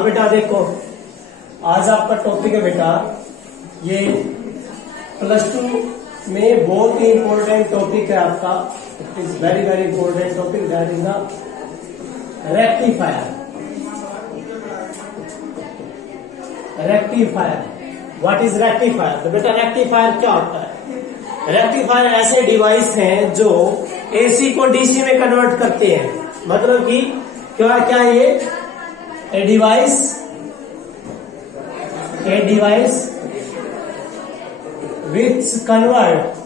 हाँ बेटा देखो, आज आपका टॉपिक है बेटा ये +2 में बहुत ही इंपॉर्टेंट टॉपिक है आपका। It is very very important topic, that is the rectifier. Rectifier, what is rectifier? तो बेटा रेक्टिफायर क्या होता है? रेक्टिफायर ऐसे डिवाइस हैं जो एसी को डीसी में कन्वर्ट करते हैं। मतलब कि क्या क्या ये a device which convert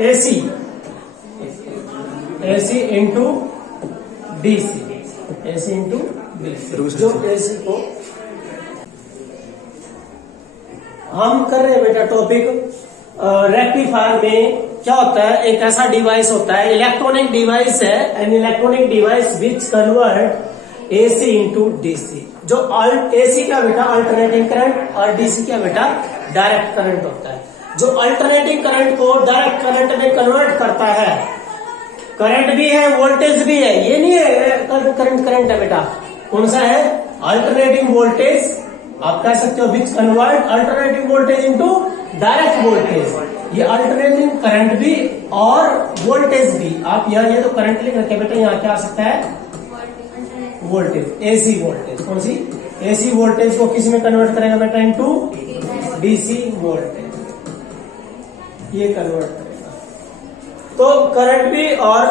AC into DC, जो AC को हम कर रहे हैं बेटा टॉपिक रेक्टिफायर में क्या होता है। एक ऐसा डिवाइस होता है, इलेक्ट्रॉनिक डिवाइस है, an electronic device which convert AC into DC. जो एसी क्या बेटा अल्टरनेटिंग करंट और डीसी क्या बेटा डायरेक्ट करंट होता है। जो अल्टरनेटिंग करंट को डायरेक्ट करंट में कन्वर्ट करता है, करंट भी है वोल्टेज भी है, ये नहीं है करंट है बेटा। कौन सा है? Alternating voltage. आप कह सकते हो which convert alternating voltage into direct voltage. ये अल्टरनेटिंग करंट भी और वोल्टेज भी। आप यहाँ ये तो करंट लिख रखे बेटा, यहाँ क्या आ सकता है? Voltage, AC voltage. कौन सी? एसी वोल्टेज को किस में कन्वर्ट करेगा बेटा? इनटू डीसी वोल्टेज, ये कन्वर्ट करेगा। तो करंट भी और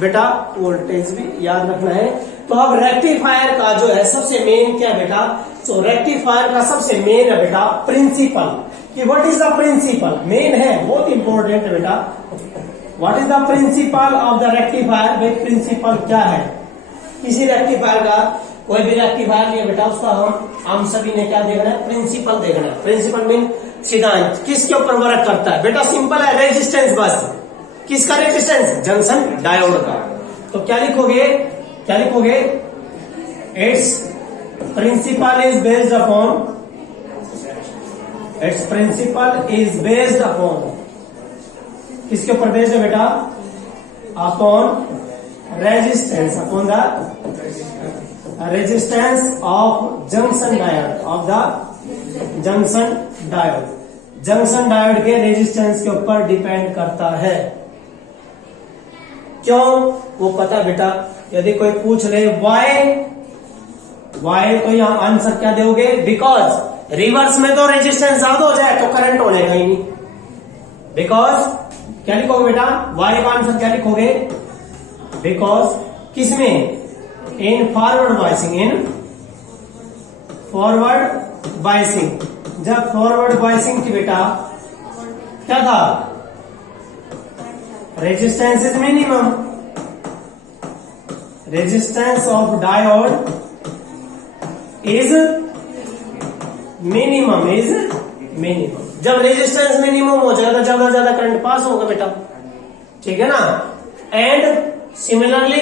बेटा वोल्टेज भी याद रखना है। तो अब रेक्टिफायर का जो है सबसे मेन क्या बेटा? तो रेक्टिफायर का सबसे मेन है बेटा प्रिंसिपल। कि what is the principle? Main है, बहुत इंपॉर्टेंट है बेटा। What is the principle of the rectifier? भाई प्रिंसिपल क्या है किसी रेक्टिफायर का? कोई भी रेक्टिफायर लिया बेटा, उसका हम सभी ने क्या देखना है? प्रिंसिपल देखना है। प्रिंसिपल मीन सिद्धांत, किसके ऊपर वर्क करता है बेटा? सिंपल है, रेजिस्टेंस। बस किसका रेजिस्टेंस? जंक्शन डायोड का। तो क्या लिखोगे? Its principle is based upon किसके ऊपर बेस्ड है बेटा? Upon resistance, upon the resistance of junction diode. Junction diode के रेजिस्टेंस के ऊपर डिपेंड करता है। क्यों? वो पता बेटा, यदि कोई पूछ ले वाई तो यहां आंसर क्या दोगे? बिकॉज रिवर्स में तो रेजिस्टेंस ज्यादा हो जाए तो करंट होने का ही नहीं। बिकॉज क्या लिखोगे बेटा? वाई का आंसर क्या लिखोगे? बिकॉज किसमें? In forward biasing. जब फॉरवर्ड बायसिंग थी बेटा क्या था? Resistance is minimum. Resistance of diode is minimum. जब रेजिस्टेंस मिनिमम हो जाएगा तो ज्यादा ज्यादा करंट पास होगा बेटा, ठीक है ना। एंड सिमिलरली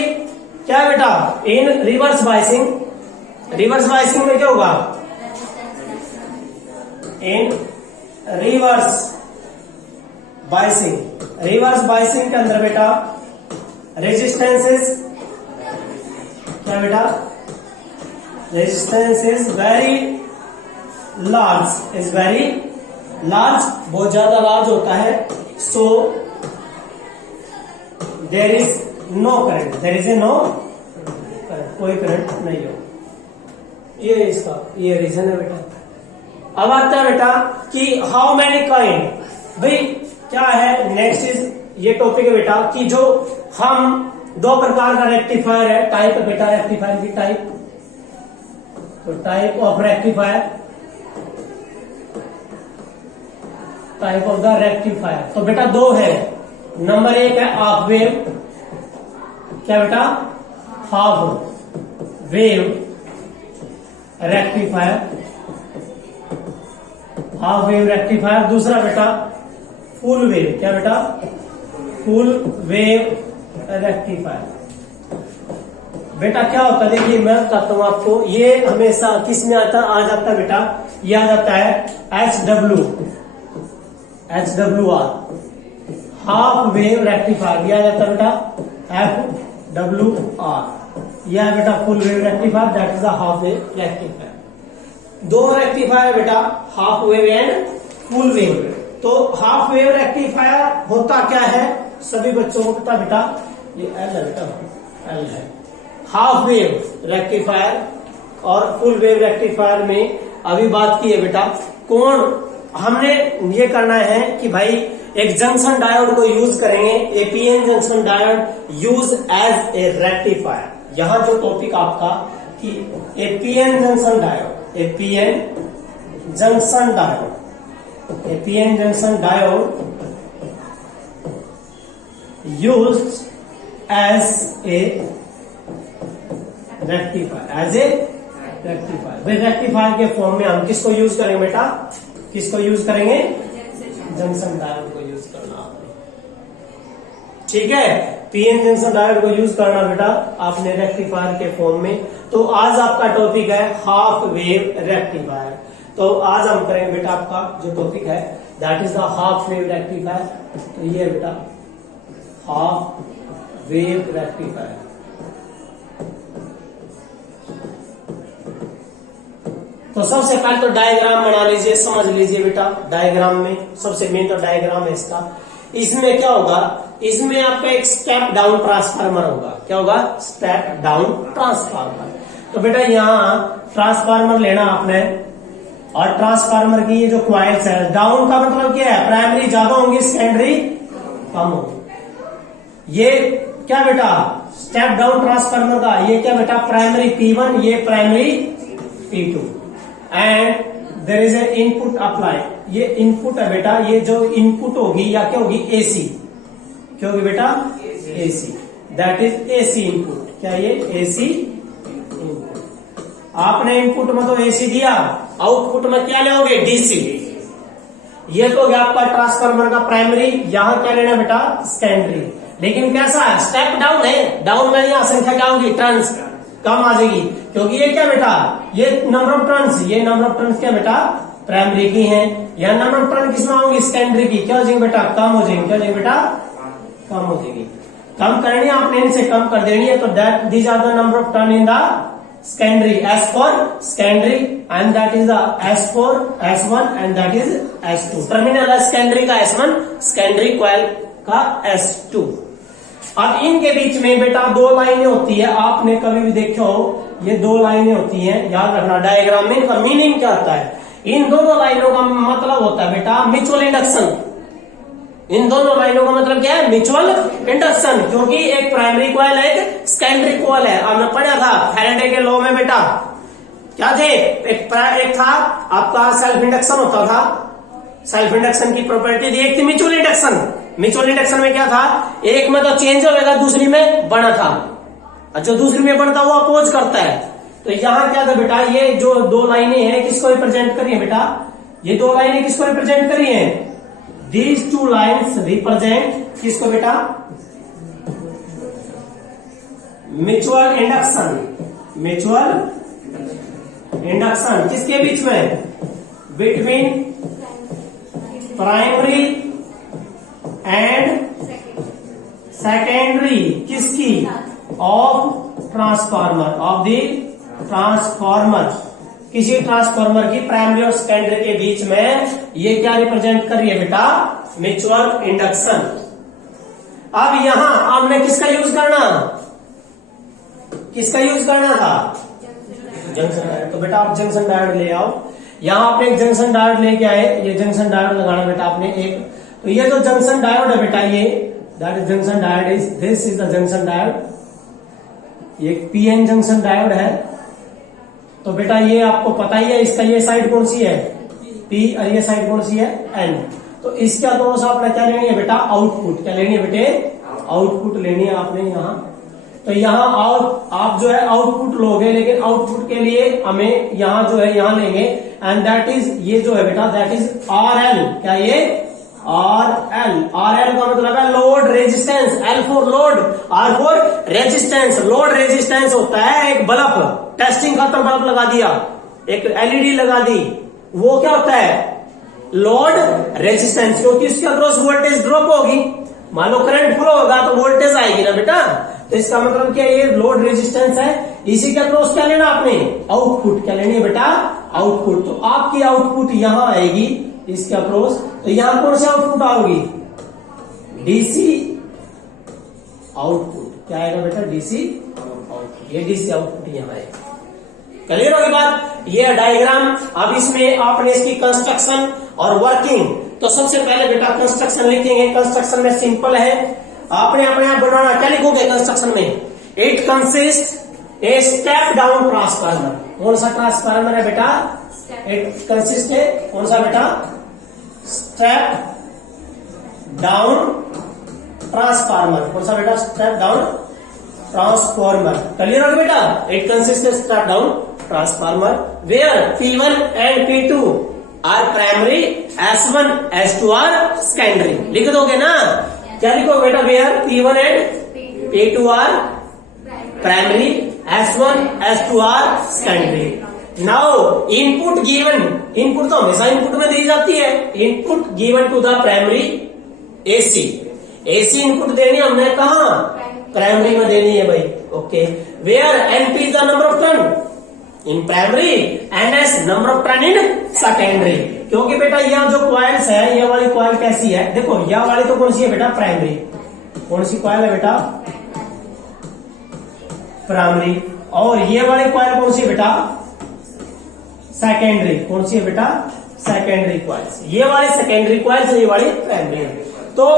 क्या बेटा? इन रिवर्स बायसिंग में क्या होगा? इन रिवर्स बायसिंग के अंदर बेटा रेजिस्टेंस इज क्या बेटा? रेजिस्टेंस इज वेरी लार्ज, बहुत ज्यादा लार्ज होता है। सो देर इज नो करंट, कोई करंट नहीं हो। ये इसका ये रीजन है बेटा। अब आता है बेटा कि हाउ मैनी काइंड। भाई क्या है? नेक्स्ट इज ये टॉपिक है बेटा कि जो हम दो प्रकार का रेक्टिफायर है। टाइप है बेटा रेक्टिफायर की टाइप। तो टाइप ऑफ द रेक्टिफायर तो बेटा दो है। नंबर एक है हाफ वेव। क्या बेटा? Half wave rectifier. दूसरा बेटा फुल वेव। क्या बेटा? Full wave rectifier. बेटा क्या होता है देखिए, मैं बताता हूं आपको। ये हमेशा किस में आता? आ जाता है बेटा, ये आ जाता है HWR, हाफ वेव रेक्टिफायर। ये आ जाता है बेटा FWR। यह है बेटा full wave rectifier, that is the half wave rectifier. दो रेक्टिफायर बेटा, half wave and full wave. तो हाफ वेव रेक्टिफायर होता क्या है, सभी बच्चों को पता बेटा, ये एल है बेटा, एल है हाफ वेव रेक्टिफायर। और फुल वेव रेक्टिफायर में अभी बात की है बेटा, कौन हमने ये करना है कि भाई एक जंक्शन डायोड को यूज करेंगे, a PN junction diode use as a rectifier. यहां जो टॉपिक आपका कि a PN junction diode, a PN junction diode, a PN junction diode use as a rectifier, as a rectifier. भाई रेक्टिफायर के फॉर्म में हम किसको यूज करेंगे बेटा, किसको यूज करेंगे, जंक्शन डायोड को यूज करना आपने, ठीक है। पीएन जंक्शन डायोड को यूज करना बेटा आपने रेक्टिफायर के फॉर्म में। तो आज आपका टॉपिक है हाफ वेव रेक्टिफायर। तो आज हम करेंगे बेटा आपका जो टॉपिक है that is the half wave rectifier. तो ये बेटा हाफ वेव रेक्टिफायर। तो सबसे पहले तो डायग्राम बना लीजिए, समझ लीजिए बेटा। डायग्राम में सबसे मेन तो डायग्राम है इसका। इसमें क्या होगा, इसमें आपका एक स्टेप डाउन ट्रांसफार्मर होगा। क्या होगा, स्टेप डाउन ट्रांसफार्मर। तो बेटा यहाँ ट्रांसफार्मर लेना आपने, और ट्रांसफार्मर की ये जो क्वाइल्स है, डाउन का मतलब क्या है, प्राइमरी ज्यादा होंगी, सेकेंडरी कम होगी। ये क्या बेटा, स्टेप डाउन ट्रांसफार्मर का ये क्या बेटा, प्राइमरी P1, ये primary P2 and there is a input apply. ये इनपुट है बेटा, ये जो इनपुट होगी या क्या होगी, एसी। क्या होगी बेटा, AC, that is AC input. क्या ये एसी इनपुट। आपने इनपुट में तो एसी दिया, आउटपुट में क्या लोगे, डीसी। ये तो गया आपका ट्रांसफार्मर का प्राइमरी। यहां क्या लेना बेटा, सेकेंडरी। लेकिन कैसा है, स्टेप डाउन है, डाउन में यहां संख्या क्या होगी, टर्न्स कम आ जाएगी, क्योंकि ये क्या बेटा, ये नंबर ऑफ टर्न्स, ये नंबर ऑफ टर्न्स क्या बेटा, प्राइमरी की है। या नंबर ऑफ टर्न किसमें होंगी, सेकेंडरी की। क्या हो जाएंगे बेटा, कम हो जाएंगे। क्या हो जाएंगे बेटा, कम हो जाएगी। कम करनी है आपने, इनसे कम कर देनी है। तो that these are the number of turn in the secondary, S for secondary and that is the S for S1 and that is S2। Terminal है सेकेंडरी का S1, सेकेंडरी कॉइल का S2। अब इनके बीच में बेटा दो लाइनें होती है, आपने कभी भी देखा हो, ये दो लाइनें होती हैं, याद रखना। डायग्राम में इनका मीनिंग क्या होता है, इन दोनों लाइनों का मतलब होता है बेटा म्यूचुअल इंडक्शन। इन दोनों लाइनों का मतलब क्या है, म्यूचुअल इंडक्शन। क्योंकि एक प्राइमरी कॉइल है, एक सेकेंडरी कॉइल है। हमने पढ़ा था फैराडे के लॉ में बेटा, क्या थे, एक था आपका सेल्फ इंडक्शन होता था, सेल्फ इंडक्शन की प्रॉपर्टी थी। एक थी म्यूचुअल इंडक्शन। म्यूचुअल इंडक्शन में क्या था, एक में तो चेंज होगा, दूसरी में बना था, जो दूसरी में बनता वो अपोज करता है। तो यहां क्या था बेटा, ये जो दो लाइनें हैं किसको रिप्रेजेंट करिए बेटा, ये दो लाइनें किसको रिप्रेजेंट करिए, दीज टू लाइन्स रिप्रेजेंट किसको बेटा, म्यूचुअल इंडक्शन। म्यूचुअल इंडक्शन किसके बीच में, बिटवीन प्राइमरी एंड सेकेंडरी किसकी, of transformer, of the transformer. किसी ट्रांसफार्मर की प्राइमरी और सेकेंडरी के बीच में ये क्या रिप्रेजेंट कर रही है बेटा, म्यूचुअल इंडक्शन। अब यहां आपने किसका यूज करना, किसका यूज करना था, जंक्शन डायोड। तो बेटा आप जंक्शन डायोड ले आओ। यहां आपने एक जंक्शन डायोड लेके आए, ये जंक्शन डायोड लगाना बेटा आपने एक। तो ये जो जंक्शन डायोड है बेटा, ये that is junction diode, is this is the junction diode. ये पीएन जंक्शन डायोड है। तो बेटा ये आपको पता ही है, इसका ये साइड कौन सी है, पी, और ये साइड कौन सी है, एन। तो इसका दोनों से आपने क्या लेनी है बेटा, आउटपुट। क्या लेनी है बेटे, आउटपुट लेनी है आपने यहाँ। तो यहाँ आप जो है आउटपुट लोगे, लेकिन आउटपुट के लिए हमें यहाँ जो है यहाँ लेंगे, एंड दैट इज ये जो है बेटा, दैट इज RL। क्या ये RL। RL का मतलब है load resistance, L for load, R for resistance. Load resistance होता है एक बल्ब, टेस्टिंग खत्म, बल्ब लगा दिया, एक LED लगा दी, वो क्या होता है, लोड रेजिस्टेंस। क्योंकि उसके अक्रॉस वोल्टेज ड्रॉप होगी, मान लो करंट फ्लो होगा तो वोल्टेज आएगी ना बेटा। तो इसका मतलब क्या, ये लोड रेजिस्टेंस है। इसी के अक्रॉस क्या लेना आपने, आउटपुट। क्या लेनी है बेटा, आउटपुट। तो आपकी आउटपुट यहां आएगी इसके अक्रॉस, तो यहां कौन सी आउटपुट आओगी, डीसी आउटपुट। क्या आएगा बेटा, डीसी आउटपुट। ये डीसी आउटपुट यहां आएगा। क्लियर होगी बात। ये डायग्राम। अब इसमें आपने इसकी कंस्ट्रक्शन और वर्किंग, तो सबसे पहले बेटा कंस्ट्रक्शन लिखेंगे। कंस्ट्रक्शन में सिंपल है, आपने अपने आप बनाना। क्या लिखोगे कंस्ट्रक्शन में, it consist a step down transformer. कौन सा ट्रांसफार्मर है बेटा, इट कंसिस्ट है कौन सा बेटा, स्टेप डाउन ट्रांसफार्मर। कौन सा बेटा, स्टेप डाउन ट्रांसफार्मर। क्लियर हो बेटा, it consist of step down transformer where P1 and P2 are primary, S1 S2 are secondary. लिख दोगे ना, क्या लिखोगे बेटा, where P1 and P2 are primary, S1 S2 are secondary. Now input given, input तो हमेशा इनपुट में दी जाती है। Input given to the primary AC, AC input देनी हमने कहा, प्राइमरी में देनी है भाई। Okay, where NP is the number of turn in primary, NS number of turn in secondary. क्योंकि बेटा यह जो कॉइल्स है, ये वाली कॉइल कैसी है, देखो यह वाली तो कौन सी है बेटा, प्राइमरी। कौन सी कॉइल है बेटा, प्राइमरी। और ये वाली कॉइल कौन सी है बेटा, सेकेंडरी। कौन सी है बेटा, सेकेंडरी कॉइल्स। ये वाली सेकेंडरी कॉइल्स, ये वाली प्राइमरी। तो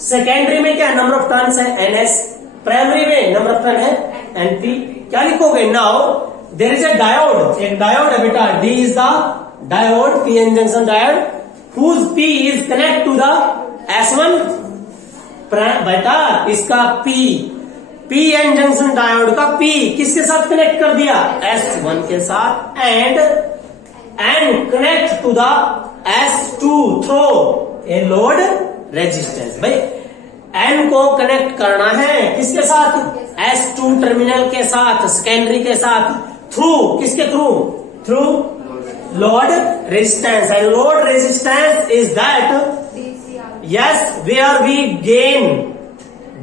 सेकेंडरी में क्या नंबर ऑफ टर्न्स है, एनएस। प्राइमरी में नंबर ऑफ टर्न है, एनपी। क्या लिखोगे, now there is a diode. एक डायोड है बेटा, D is the diode, P N junction diode, whose P is connect to the S1। बेटा इसका पी एन जंक्शन डायोड का पी किसके साथ कनेक्ट कर दिया, S1 के साथ, and connect to the S2 through a load resistance. भाई एन को कनेक्ट करना है किसके साथ, S2 टर्मिनल के साथ, सेकेंडरी के साथ, थ्रू किसके through load resistance. And load resistance is that, yes, where we gain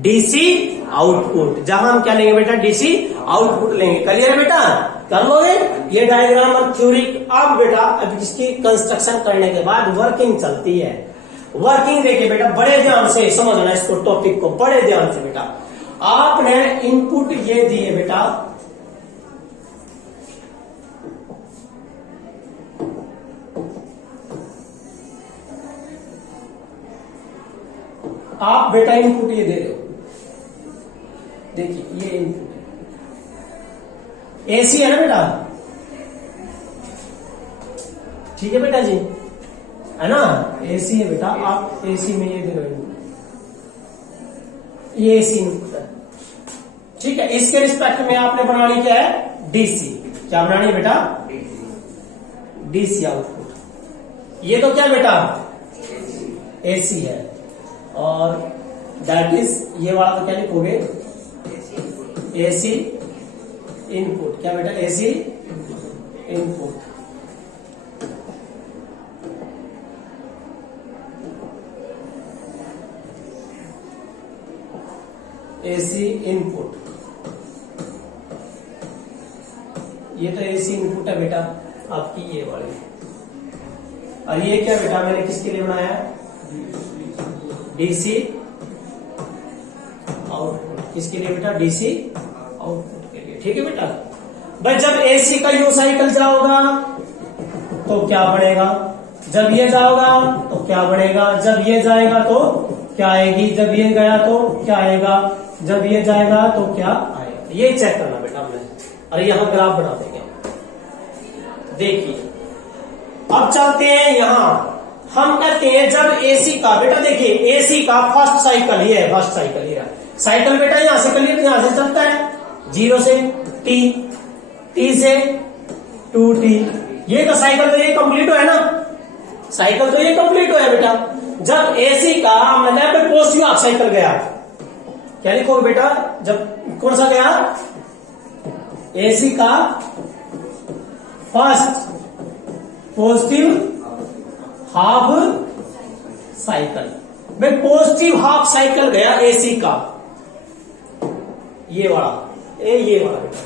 DC output. जहां हम क्या लेंगे बेटा, डीसी आउटपुट लेंगे। क्लियर है बेटा, कर लोगे ये डायग्राम और थ्योरी। अब बेटा अब इसकी कंस्ट्रक्शन करने के बाद वर्किंग चलती है। वर्किंग देखिए बेटा, बड़े ध्यान से समझना इसको, टॉपिक को बड़े ध्यान से बेटा। आपने इनपुट ये दिए बेटा, आप बेटा इनपुट ये दे रहे हो, देखिए ये इनपुट है, एसी है ना बेटा, ठीक है बेटा जी, है ना, एसी है बेटा। आप एसी में ये दे रहे हो, ये एसी इनपुट है, ठीक है। इसके रिस्पेक्ट में आपने बनानी क्या है, डीसी। क्या बनानी है बेटा, डीसी आउटपुट। ये तो क्या बेटा, एसी है, और दैट इज, ये वाला तो क्या लिखोगे, एसी इनपुट। क्या बेटा, एसी इनपुट। एसी इनपुट, ये तो एसी इनपुट है बेटा आपकी, ये वाली। और ये क्या बेटा, मैंने किसके लिए बनाया है, डीसी आउटपुट। किसके लिए बेटा, डीसी आउटपुट के लिए, ठीक है बेटा। भाई जब एसी का यू साइकिल जाओगा तो क्या बनेगा, जब ये जाओगा तो क्या बनेगा, जब ये जाएगा तो क्या आएगी, जब ये गया तो क्या आएगा, जब ये जाएगा तो क्या आएगा। ये चेक करना बेटा हमने, और यहां ग्राफ बना देंगे। देखिए अब चलते हैं यहां, हम कहते हैं जब एसी का, बेटा देखिए एसी का फर्स्ट साइकिल, ये है फर्स्ट साइकिल, ये साइकिल बेटा यहां से करिए, यहां से चलता है 0 से T, T से 2T। ये तो साइकिल तो ये कंप्लीट है ना, साइकिल तो ये कंप्लीट है बेटा। जब एसी का हमने कहा पॉजिटिव हाफ साइकिल गया, क्या लिखोगे बेटा, जब कौन सा गया, एसी का फर्स्ट पॉजिटिव हाफ साइकिल। भाई पॉजिटिव हाफ साइकिल गया एसी का, ये वाला बेटा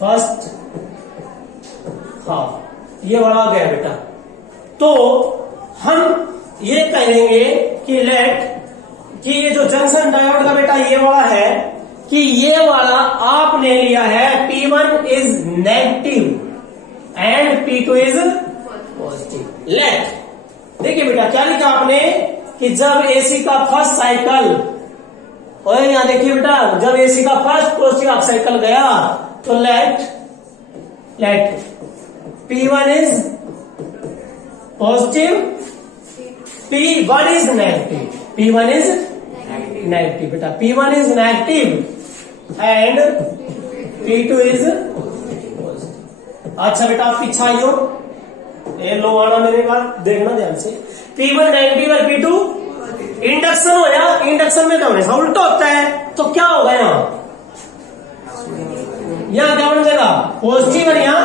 फर्स्ट हाफ ये वाला आ गया बेटा। तो हम ये कहेंगे कि कि ये जो जंक्शन डायोड का बेटा ये वाला है कि ये वाला आपने लिया है P1 is negative and P2 is positive. Let देखिए बेटा क्या लिखा आपने कि जब एसी का फर्स्ट साइकिल, और यहां देखिए बेटा जब एसी का फर्स्ट पॉजिटिव हाफ साइकिल गया तो let P1 is positive, P1 is negative, P1 is negative बेटा, P1 is negative and P2 is positive. अच्छा बेटा आप पीछे आइयो, ये लो आना मेरे पास, देखना ध्यान से। P1 नेगेटिव और P2 इंडक्शन हो या इंडक्शन में क्या होने उल्टा होता है, तो क्या होगा यहाँ क्या बन जाएगा पॉजिटिव और यहाँ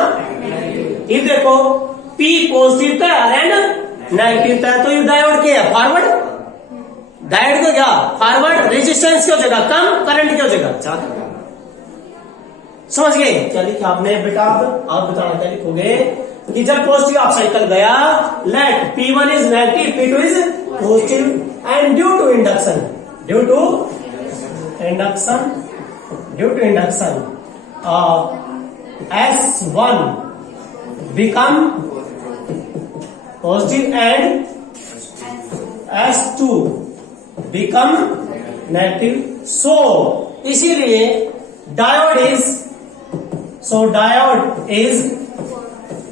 ये देखो P पॉजिटिव का एंड नेगेटिव का, तो ये डायोड क्या है फॉरवर्ड, डायोड को क्या फॉरवर्ड, रेजिस्टेंस क्या हो जाएगा कम, करंट क्या हो जाएगा ज्यादा। समझ गए क्या लिखा आपने बेटा? आप बताना क्या लिखोगे कि जब पॉजिटिव हाफ साइकिल गया let P1 is negative, P2 is positive and due to induction S1 become positive and S2 become negative. So इसीलिए डायोड इज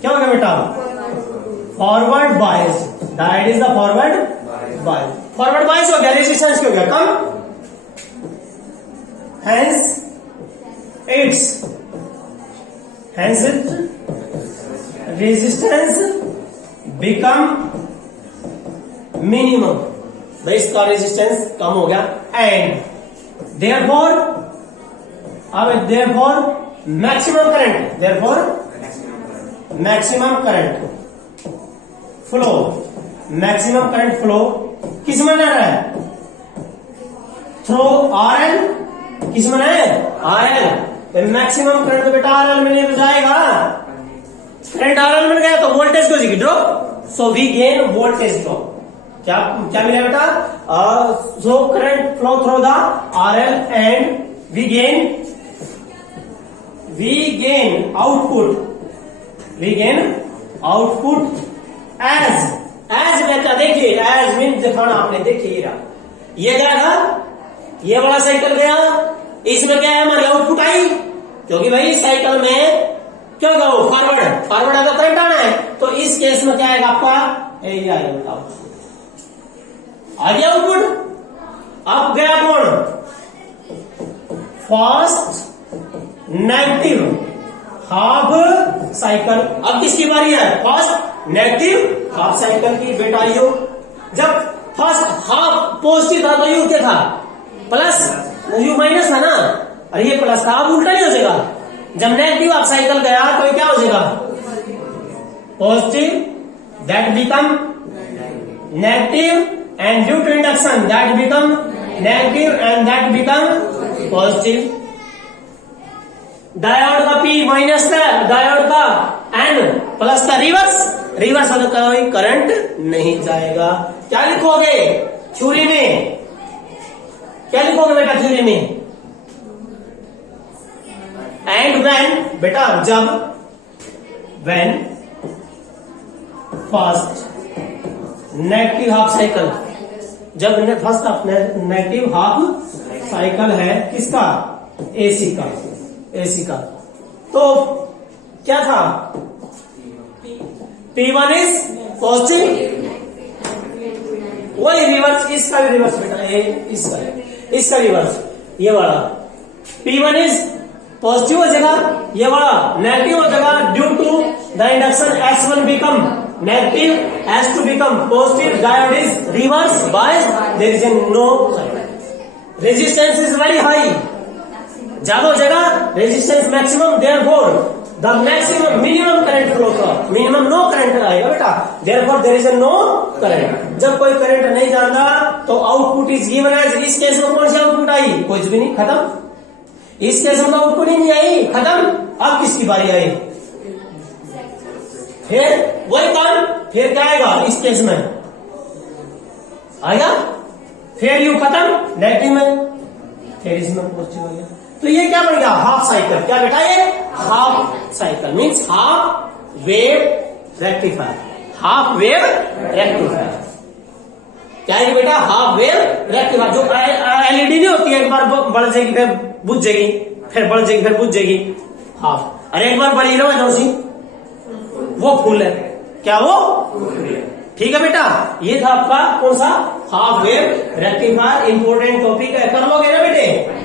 क्या हो गया बेटा forward bias, diode is the forward bias हो गया, resistance क्या हो गया कम, hence resistance become minimum, भाई इसका रेजिस्टेंस कम हो गया and therefore maximum current flow किस में आ रहा है थ्रू RL, किस में है RL, मैक्सिमम करंट तो बेटा RL में तो जाएगा, करंट RL में गया तो वोल्टेज को जाएगी drop, so we gain voltage drop. क्या मिला बेटा so current flow through the RL and we gain output as बेटा देखिए एज मीन दिखाना आपने, देखिए ये क्या था, ये वाला साइकिल गया, इसमें क्या है हमारी आउटपुट आई, क्योंकि भाई साइकिल में क्यों गया फॉरवर्ड अगर करंट आना है तो इस केस में क्या आएगा आपका यही आएगा आ गया आउटपुट। अब गया कौन फर्स्ट नेगेटिव हाफ साइकिल, अब किसकी बारी है फर्स्ट नेगेटिव हाफ साइकिल की बेटा यू, जब फर्स्ट हाफ पॉजिटिव था तो यू क्या था प्लस, यू माइनस था ना, अरे ये प्लस था, अब उल्टा नहीं हो जाएगा, जब नेगेटिव हाफ साइकिल गया तो ये क्या हो जाएगा positive, that become negative and due to induction that become negative and that become positive. Diode का P माइनस था, डायोड का N प्लस था, रिवर्स होने का कोई करंट नहीं जाएगा। क्या लिखोगे थ्योरी में, क्या लिखोगे बेटा थ्योरी में, एंड व्हेन बेटा जब when first negative half cycle, जब फर्स्ट नेगेटिव हाफ साइकिल है किसका एसी का, तो क्या था P1 इज पॉजिटिव, वही रिवर्स, इसका भी रिवर्स बेटा, इसका रिवर्स, ये वाला P1 इज पॉजिटिव हो जाएगा, ये वाला नेगेटिव हो जाएगा, due to the induction S1 become negative, S2 become positive, diode is reverse bias, there is no resistance is very high, ज्यादा हो जाएगा resistance maximum, therefore the maximum minimum current flow का मिनिमम नो करंट आएगा बेटा, therefore there is a no current. जब कोई current नहीं जाता तो आउटपुट इज गिवन एज, इस केस में कौन सी आउटपुट आई, कुछ भी नहीं, खत्म। इस केस में आउटपुट ही नहीं आई, खत्म। अब किसकी बारी आई, फिर वही काम, फिर क्या आएगा इस केस में आएगा, फिर यू खत्म नेगेटिव में, फिर इसमें पॉजिटिव आ गया। तो ये क्या बन गया, हाफ साइकिल। क्या बेटा, ये half cycle means half wave rectifier, half wave rectifier. क्या है बेटा, हाफ वेव रेक्टिफायर। जो एलईडी नहीं होती है, एक बार बढ़ जाएगी फिर बुझ जाएगी, फिर बढ़ जाएगी फिर बुझ जाएगी, हाफ। अरे एक बार बड़ी रहा जाओ सी, वो फुल है, क्या वो, ठीक है बेटा। ये था आपका कौन सा, half wave rectifier. Important topic है, कर लोगे ना बेटे।